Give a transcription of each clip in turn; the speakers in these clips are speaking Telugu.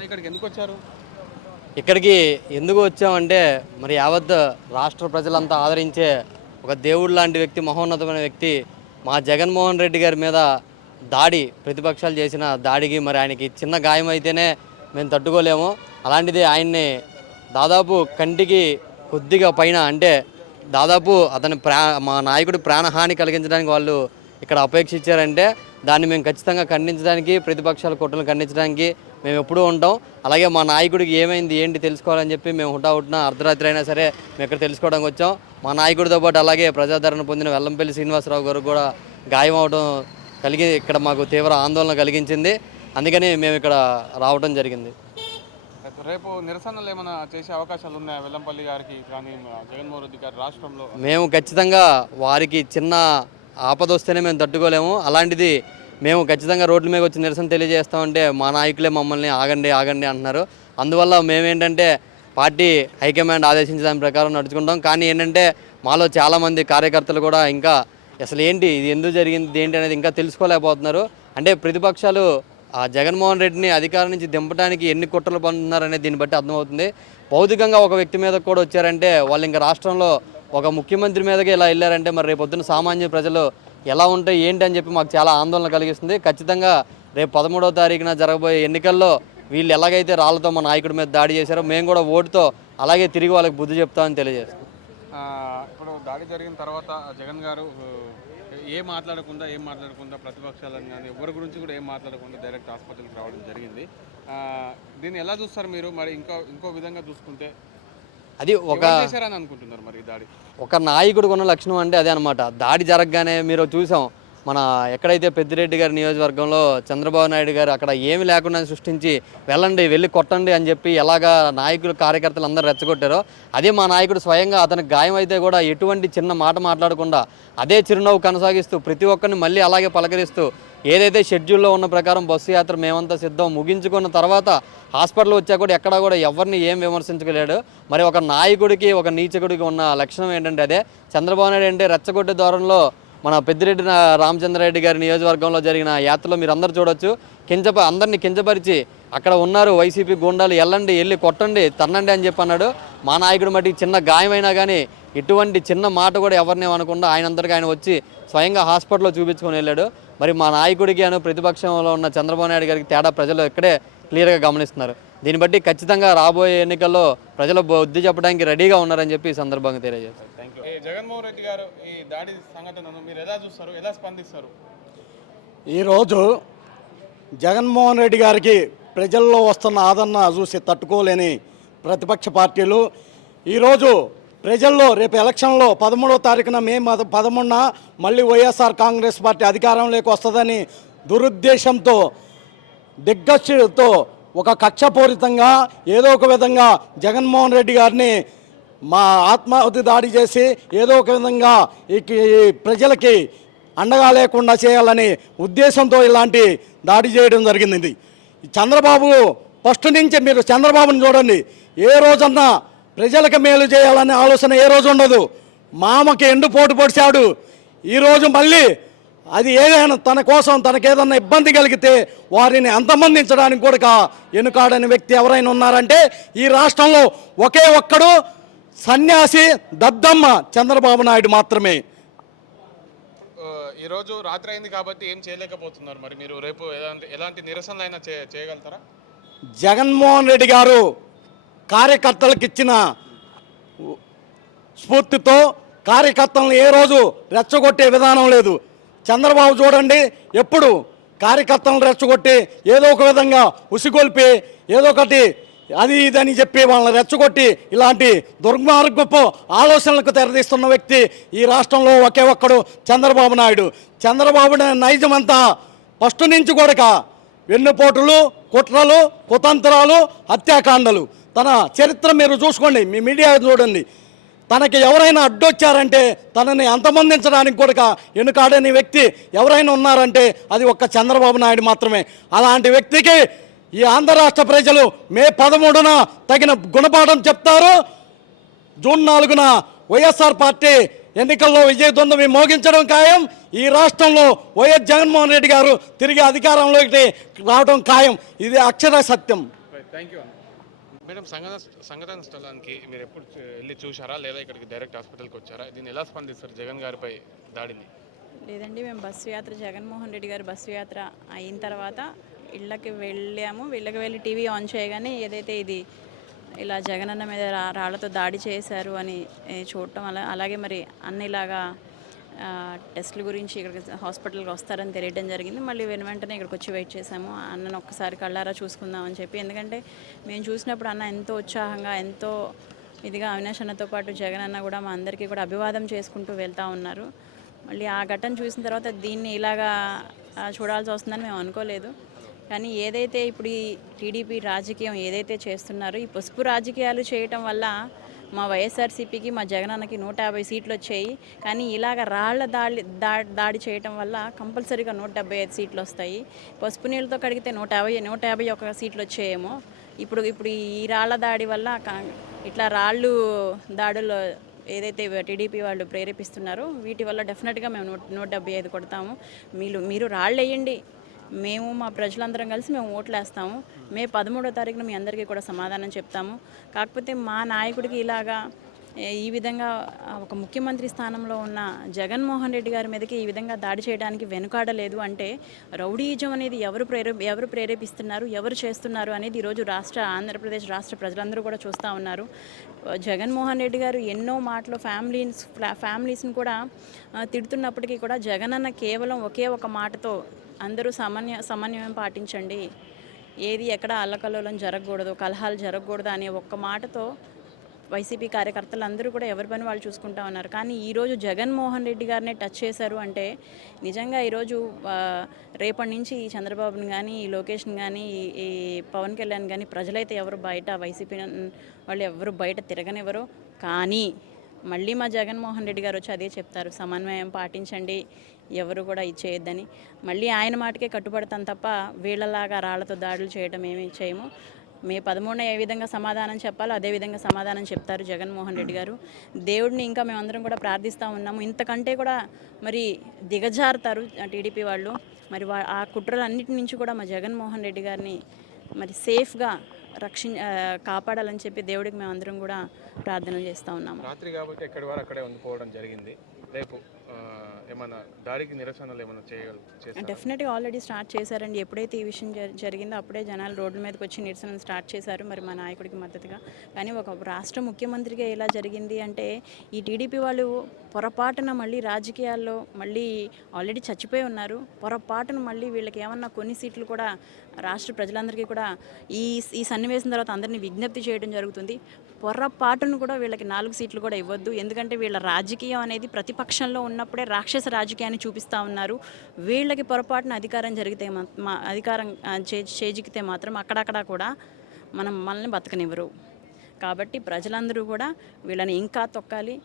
ఇక్కడికి ఎందుకు వచ్చారు? ఇక్కడికి ఎందుకు వచ్చామంటే మరి యావత్ రాష్ట్ర ప్రజలంతా ఆదరించే ఒక దేవుడు లాంటి వ్యక్తి మహోన్నతమైన వ్యక్తి మా జగన్మోహన్ రెడ్డి గారి మీద దాడి ప్రతిపక్షాలు చేసిన దాడికి మరి ఆయనకి చిన్న గాయం అయితేనే మేము తట్టుకోలేము. అలాంటిది ఆయన్ని దాదాపు కంటికి కొద్దిగా పైన అంటే దాదాపు అతని ప్రా మా నాయకుడు ప్రాణహాని కలిగించడానికి వాళ్ళు ఇక్కడ అపేక్షించారంటే దాన్ని మేము ఖచ్చితంగా ఖండించడానికి ప్రతిపక్షాల కుట్రలు ఖండించడానికి మేము ఎప్పుడూ ఉంటాం. అలాగే మా నాయకుడికి ఏమైంది ఏంటి తెలుసుకోవాలని చెప్పి మేము హుటాహుటిన అర్ధరాత్రి అయినా సరే మేము ఇక్కడ తెలుసుకోవడానికి వచ్చాం. మా నాయకుడితో పాటు అలాగే ప్రజాదరణ పొందిన వెల్లంపల్లి శ్రీనివాసరావు గారు కూడా గాయం అవడం కలిగి ఇక్కడ మాకు తీవ్ర ఆందోళన కలిగించింది. అందుకని మేము ఇక్కడ రావడం జరిగింది. రేపు నిరసనలు ఏమైనా చేసే అవకాశాలు ఉన్నాయా వెల్లంపల్లి గారికి కానీ జగన్మోహన్ రెడ్డి గారి రాష్ట్రంలో? మేము ఖచ్చితంగా వారికి చిన్న ఆపద వస్తేనే మేము తట్టుకోలేము. అలాంటిది మేము ఖచ్చితంగా రోడ్ల మీద వచ్చి నిరసన తెలియజేస్తామంటే మా నాయకులే మమ్మల్ని ఆగండి ఆగండి అంటున్నారు. అందువల్ల మేమేంటంటే పార్టీ హైకమాండ్ ఆదేశించిన దాని ప్రకారం నడుచుకుంటాం. కానీ ఏంటంటే మాలో చాలామంది కార్యకర్తలు కూడా ఇంకా అసలు ఏంటి ఇది ఎందుకు జరిగింది ఏంటి అనేది ఇంకా తెలుసుకోలేకపోతున్నారు. అంటే ప్రతిపక్షాలు ఆ జగన్మోహన్ రెడ్డిని అధికారం నుంచి దింపడానికి ఎన్ని కుట్రలు పడుతున్నారనే దీన్ని బట్టి అర్థమవుతుంది. భౌతికంగా ఒక వ్యక్తి మీద కూడా వచ్చారంటే వాళ్ళు ఇంకా రాష్ట్రంలో ఒక ముఖ్యమంత్రి మీదకి ఇలా వెళ్ళారంటే మరి రేపొద్దున సామాన్య ప్రజలు ఎలా ఉంటాయి ఏంటి అని చెప్పి మాకు చాలా ఆందోళన కలిగిస్తుంది. ఖచ్చితంగా రేపు పదమూడవ తారీఖున జరగబోయే ఎన్నికల్లో వీళ్ళు ఎలాగైతే రాళ్ళతో మా నాయకుడి మీద దాడి చేశారో మేము కూడా ఓటుతో అలాగే తిరిగి వాళ్ళకి బుద్ధి చెప్తామని తెలియజేస్తాం ఇప్పుడు దాడి జరిగిన తర్వాత జగన్ గారు ఏం మాట్లాడకుండా ఏం మాట్లాడకుండా ప్రతిపక్షాలను కానీ ఎవరి గురించి కూడా ఏం మాట్లాడకుండా డైరెక్ట్ హాస్పిటల్కి రావడం జరిగింది. దీన్ని ఎలా చూస్తారు మీరు? మరి ఇంకో ఇంకో విధంగా చూసుకుంటే అది ఒక ఎవరు చేశారని అనుకుంటున్నారు మరి ఈ దాడి? ఒక నాయకుడికి ఉన్న లక్షణం అంటే అదే అనమాట దాడి జరగగానే మీరు చూసాం మన ఎక్కడైతే పెద్దిరెడ్డి గారి నియోజకవర్గంలో చంద్రబాబు నాయుడు గారు అక్కడ ఏమి లేకుండా సృష్టించి వెళ్ళండి వెళ్ళి కొట్టండి అని చెప్పి ఎలాగా నాయకులు కార్యకర్తలు అందరూ రెచ్చగొట్టారో అదే మా నాయకుడు స్వయంగా అతనికి గాయం అయితే కూడా ఎటువంటి చిన్న మాట మాట్లాడకుండా అదే చిరునవ్వు కొనసాగిస్తూ ప్రతి ఒక్కరిని మళ్ళీ అలాగే పలకరిస్తూ ఏదైతే షెడ్యూల్లో ఉన్న ప్రకారం బస్సు యాత్ర మేమంతా సిద్ధం ముగించుకున్న తర్వాత హాస్పిటల్ వచ్చా కూడా ఎక్కడా కూడా ఎవరిని ఏం విమర్శించగలేడు మరి ఒక నాయకుడికి ఒక నీచకుడికి ఉన్న లక్షణం ఏంటంటే అదే. చంద్రబాబు నాయుడు అంటే రెచ్చగొట్టే దూరంలో మన పెద్దిరెడ్డి రామచంద్రారెడ్డి గారి నియోజకవర్గంలో జరిగిన యాత్రలో మీరు చూడొచ్చు. కించప అందరినీ కించపరిచి అక్కడ ఉన్నారు వైసీపీ గుండాలు వెళ్ళండి వెళ్ళి కొట్టండి తన్నండి అని చెప్పి అన్నాడు. మా నాయకుడు మట్టి చిన్న గాయమైనా కానీ ఎటువంటి చిన్న మాట కూడా ఎవరిని అనకుండా ఆయన అందరికీ ఆయన వచ్చి స్వయంగా హాస్పిటల్లో చూపించుకొని వెళ్ళాడు. మరి మా నాయకుడికి అను ప్రతిపక్షంలో ఉన్న చంద్రబాబు నాయుడు గారికి తేడా ప్రజలు ఇక్కడే క్లియర్గా గమనిస్తున్నారు. దీన్ని బట్టి ఖచ్చితంగా రాబోయే ఎన్నికల్లో ప్రజలు బుద్ధి చెప్పడానికి రెడీగా ఉన్నారని చెప్పి ఈ సందర్భంగా తెలియజేస్తారు థ్యాంక్ యూ జగన్మోహన్ రెడ్డి గారు ఈ దాడి సంఘటనను మీరు ఎలా చూస్తారు? ఎలా స్పందిస్తారు? ఈరోజు జగన్మోహన్ రెడ్డి గారికి ప్రజల్లో వస్తున్న ఆదరణ చూసి తట్టుకోలేని ప్రతిపక్ష పార్టీలు ఈరోజు ప్రజల్లో రేపు ఎలక్షన్లో పదమూడవ తారీఖున మే పదమూడున మళ్ళీ వైఎస్ఆర్ కాంగ్రెస్ పార్టీ అధికారంలోకి వస్తుందని దురుద్దేశంతో దిగ్గజతో ఒక కక్షపూరితంగా ఏదో ఒక విధంగా జగన్మోహన్ రెడ్డి గారిని మా ఆత్మాహుతి దాడి చేసి ఏదో ఒక విధంగా ఈ ప్రజలకి అండగా లేకుండా చేయాలని ఉద్దేశంతో ఇలాంటి దాడి చేయడం జరిగింది. చంద్రబాబు ఫస్ట్ నుంచి మీరు చంద్రబాబుని చూడండి. ఏ రోజన్నా ప్రజలకు మేలు చేయాలనే ఆలోచన ఏ రోజు ఉండదు. మామకి ఎండు పోటు పొడిచాడు. ఈరోజు మళ్ళీ అది ఏదైనా తన కోసం తనకేదన్నా ఇబ్బంది కలిగితే వారిని అంతమందించడానికి కూడా ఎన్నుకాడని వ్యక్తి ఎవరైనా ఉన్నారంటే ఈ రాష్ట్రంలో ఒకే ఒక్కడు సన్యాసి దద్దమ్మ చంద్రబాబు నాయుడు మాత్రమే. ఈరోజు రాత్రి అయింది కాబట్టి ఏం చేయలేకపోతున్నారు మరి మీరు? రేపు ఎలాంటి నిరసనలు అయినా చేయగలుగుతారా? జగన్మోహన్ రెడ్డి గారు కార్యకర్తలకు ఇచ్చిన స్ఫూర్తితో కార్యకర్తలను ఏ రోజు రెచ్చగొట్టే విధానం లేదు. చంద్రబాబు చూడండి ఎప్పుడు కార్యకర్తలను రెచ్చగొట్టి ఏదో ఒక విధంగా ఉసిగొల్పి ఏదో ఒకటి అది ఇదని చెప్పి వాళ్ళని రెచ్చగొట్టి ఇలాంటి దుర్మార్గపు ఆలోచనలకు తెరదీస్తున్న వ్యక్తి ఈ రాష్ట్రంలో ఒకే ఒక్కడు చంద్రబాబు నాయుడు. చంద్రబాబు నైజమంతా ఫస్ట్ నుంచి కూడా వెన్నుపోటులు కుట్రలు కుతంత్రాలు హత్యాకాండలు తన చరిత్ర మీరు చూసుకోండి మీ మీడియా చూడండి. తనకి ఎవరైనా అడ్డొచ్చారంటే తనని అంతమొందించడానికి కూడా ఎన్నుకాడని వ్యక్తి ఎవరైనా ఉన్నారంటే అది ఒక్క చంద్రబాబు నాయుడు మాత్రమే. అలాంటి వ్యక్తికి ఈ ఆంధ్ర రాష్ట్ర ప్రజలు మే పదమూడున తగిన గుణపాఠం చెప్తారు. జూన్ నాలుగున వైఎస్ఆర్ పార్టీ ఎన్నికల్లో విజయదొందమి మోగించడం ఖాయం. ఈ రాష్ట్రంలో వైఎస్ జగన్మోహన్ రెడ్డి గారు తిరిగి అధికారంలోకి రావడం ఖాయం. ఇది అక్షర సత్యం. థ్యాంక్ యూ మేడం సంఘటన సంఘటన స్థలానికి మీరు ఎప్పుడు వెళ్ళి చూసారా లేదా ఇక్కడికి డైరెక్ట్ హాస్పిటల్కి వచ్చారా? దీన్ని ఎలా స్పందిస్తారు? జగన్ గారిపై దాడిని? లేదండి మేము బస్సు యాత్ర జగన్మోహన్ రెడ్డి గారి బస్సు యాత్ర అయిన తర్వాత ఇళ్ళకి వెళ్ళాము. వీళ్ళకి వెళ్ళి టీవీ ఆన్ చేయగానే ఏదైతే ఇది ఇలా జగనన్న మీద రా రాళ్ళతో దాడి చేశారు అని చూడటం అలా అలాగే మరి అన్నిలాగా టెస్టుల గురించి ఇక్కడికి హాస్పిటల్కి వస్తారని తెలియడం జరిగింది. మళ్ళీ వెను వెంటనే ఇక్కడికి వచ్చి వెయిట్ చేశాము. అన్నను ఒక్కసారి కళ్ళారా చూసుకుందాం అని చెప్పి ఎందుకంటే మేము చూసినప్పుడు అన్న ఎంతో ఉత్సాహంగా ఎంతో ఇదిగా అవినాష్ అన్నతో పాటు జగన్ అన్న కూడా మా అందరికీ కూడా అభివాదం చేసుకుంటూ వెళ్తూ ఉన్నారు. మళ్ళీ ఆ ఘటన చూసిన తర్వాత దీన్ని ఇలాగా చూడాల్సి వస్తుందని మేము అనుకోలేదు. కానీ ఏదైతే ఇప్పుడు ఈ టీడీపీ రాజకీయం ఏదైతే చేస్తున్నారో ఈ పసుపు రాజకీయాలు చేయటం వల్ల మా వైఎస్ఆర్సీపీకి మా జగనన్నకి నూట యాభై సీట్లు వచ్చాయి. కానీ ఇలాగ రాళ్ళ దాడి దా దాడి చేయటం వల్ల కంపల్సరీగా నూట డెబ్బై ఐదు సీట్లు వస్తాయి. పసుపు నీళ్ళతో కడిగితే నూట యాభై నూట యాభై ఒక సీట్లు వచ్చాయేమో. ఇప్పుడు ఇప్పుడు ఈ రాళ్ళ దాడి వల్ల ఇట్లా రాళ్ళు దాడులు ఏదైతే టీడీపీ వాళ్ళు ప్రేరేపిస్తున్నారో వీటి వల్ల డెఫినెట్గా మేము నూట నూట డెబ్బై ఐదు కొడతాము. మీరు మీరు రాళ్ళు వేయండి. మేము మా ప్రజలందరం కలిసి మేము ఓట్లేస్తాము. మే పదమూడో తారీఖున మీ అందరికీ కూడా సమాధానం చెప్తాము. కాకపోతే మా నాయకుడికి ఇలాగా ఈ విధంగా ఒక ముఖ్యమంత్రి స్థానంలో ఉన్న జగన్మోహన్ రెడ్డి గారి మీదకి ఈ విధంగా దాడి చేయడానికి వెనుకాడలేదు అంటే రౌడీజం అనేది ఎవరు ప్రేరే ఎవరు ప్రేరేపిస్తున్నారు ఎవరు చేస్తున్నారు అనేది ఈరోజు రాష్ట్ర ఆంధ్రప్రదేశ్ రాష్ట్ర ప్రజలందరూ కూడా చూస్తూ ఉన్నారు. జగన్మోహన్ రెడ్డి గారు ఎన్నో మాటలు ఫ్యామిలీస్ ఫ్యామిలీస్ని కూడా తిడుతున్నప్పటికీ కూడా జగన్ అన్న కేవలం ఒకే ఒక మాటతో అందరూ సమన్య సమన్వయం పాటించండి. ఏది ఎక్కడ అల్లకల్లోలం జరగకూడదు కలహాలు జరగకూడదు అనే ఒక్క మాటతో వైసీపీ కార్యకర్తలు అందరూ కూడా ఎవరి పని వాళ్ళు చూసుకుంటా ఉన్నారు. కానీ ఈరోజు జగన్మోహన్ రెడ్డి గారినే టచ్ చేశారు అంటే నిజంగా ఈరోజు రేపటి నుంచి ఈ చంద్రబాబుని కానీ ఈ లోకేష్ని కానీ ఈ పవన్ కళ్యాణ్ కానీ ప్రజలైతే ఎవరు బయట వైసీపీ వాళ్ళు ఎవరు బయట తిరగనివ్వరు. కానీ మళ్ళీ మా జగన్మోహన్ రెడ్డి గారు వచ్చి అదే చెప్తారు సమన్వయం పాటించండి ఎవరు కూడా ఇచ్చేయొద్దని మళ్ళీ ఆయన మాటకే కట్టుబడతాం తప్ప వీళ్ళలాగా రాళ్ళతో దాడులు చేయడం ఏమీ చేయము. మే పదమూడున ఏ విధంగా సమాధానం చెప్పాలో అదే విధంగా సమాధానం చెప్తారు జగన్మోహన్ రెడ్డి గారు. దేవుడిని ఇంకా మేమందరం కూడా ప్రార్థిస్తూ ఉన్నాము. ఇంతకంటే కూడా మరి దిగజారుతారు టీడీపీ వాళ్ళు. మరి వా ఆ కుట్రలన్నిటి నుంచి కూడా మా జగన్మోహన్ రెడ్డి గారిని మరి సేఫ్గా రక్షి కాపాడాలని చెప్పి దేవుడికి మేమందరం కూడా ప్రార్థనలు చేస్తూ ఉన్నాము. రాత్రి కాబట్టి ఎక్కడి వారు అక్కడే ఉండిపోవడం జరిగింది. రేపు నిరసనలు ఏమైనా చేయగల డెఫినెట్గా ఆల్రెడీ స్టార్ట్ చేశారండి. ఎప్పుడైతే ఈ విషయం జరి- జరిగిందో అప్పుడే జనాలు రోడ్ల మీదకి వచ్చి నిరసన స్టార్ట్ చేశారు మరి మా నాయకుడికి మద్దతుగా. కానీ ఒక రాష్ట్ర ముఖ్యమంత్రిగా ఎలా జరిగింది అంటే ఈ టీడీపీ వాళ్ళు పొరపాటున మళ్ళీ రాజకీయాల్లో మళ్ళీ ఆల్రెడీ చచ్చిపోయి ఉన్నారు. పొరపాటున మళ్ళీ వీళ్ళకి ఏమన్నా కొన్ని సీట్లు కూడా రాష్ట్ర ప్రజలందరికీ కూడా ఈ ఈ సన్నివేశం తర్వాత అందరినీ విజ్ఞప్తి చేయడం జరుగుతుంది. పొరపాటును కూడా వీళ్ళకి నాలుగు సీట్లు కూడా ఇవ్వద్దు. ఎందుకంటే వీళ్ళ రాజకీయం అనేది ప్రతిపక్షంలో ఉన్నప్పుడే రాక్షస రాజకీయాన్ని చూపిస్తూ ఉన్నారు. వీళ్ళకి పొరపాటున అధికారం జరిగితే మా- అధికారం ఆ, చేజిక్కితే మాత్రం అక్కడక్కడ కూడా మనం మనల్ని బతకనివ్వరు. కాబట్టి ప్రజలందరూ కూడా వీళ్ళని ఇంకా తొక్కాలి.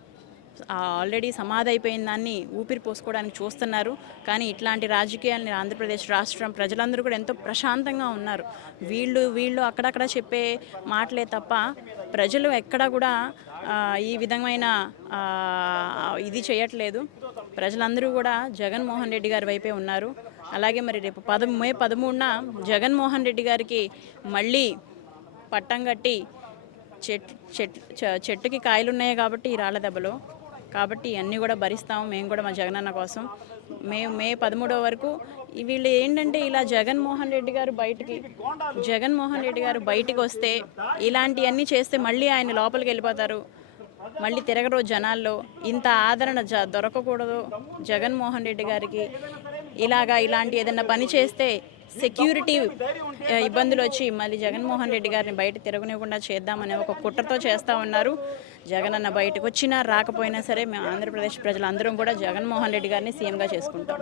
ఆల్రెడీ సమాధి అయిపోయిన దాన్ని ఊపిరి పోసుకోవడానికి చూస్తున్నారు. కానీ ఇట్లాంటి రాజకీయాలని ఆంధ్రప్రదేశ్ రాష్ట్రం ప్రజలందరూ కూడా ఎంతో ప్రశాంతంగా ఉన్నారు. వీళ్ళు వీళ్ళు అక్కడక్కడ చెప్పే మాటలే తప్ప ప్రజలు ఎక్కడా కూడా ఈ విధమైన ఇది చేయట్లేదు. ప్రజలందరూ కూడా జగన్మోహన్ రెడ్డి గారి వైపే ఉన్నారు. అలాగే మరి రేపు పద మే పదమూడున జగన్మోహన్ రెడ్డి గారికి మళ్ళీ పట్టం కట్టి చెట్ చెట్ చెట్టుకి కాయలున్నాయి కాబట్టి ఈ రాళ్ళ దెబ్బలో. కాబట్టి ఇవన్నీ కూడా భరిస్తాము మేము కూడా మా జగనన్న కోసం. మే మే పదమూడవ వరకు వీళ్ళు ఏంటంటే ఇలా జగన్మోహన్ రెడ్డి గారు బయటికి జగన్మోహన్ రెడ్డి గారు బయటికి వస్తే ఇలాంటివన్నీ చేస్తే మళ్ళీ ఆయన లోపలికి వెళ్ళిపోతారు. మళ్ళీ తిరగరు జనాల్లో. ఇంత ఆదరణ జ దొరకకూడదు జగన్మోహన్ రెడ్డి గారికి. ఇలాగా ఇలాంటి ఏదైనా పని చేస్తే సెక్యూరిటీ ఇబ్బందులు వచ్చి మళ్ళీ జగన్మోహన్ రెడ్డి గారిని బయట తిరగనివ్వకుండా చేద్దామనే ఒక కుట్రతో చేస్తూ ఉన్నారు. జగనన్న బయటకు వచ్చినా రాకపోయినా సరే మేము ఆంధ్రప్రదేశ్ ప్రజలందరం కూడా జగన్మోహన్ రెడ్డి గారిని సీఎంగా చేసుకుంటాం.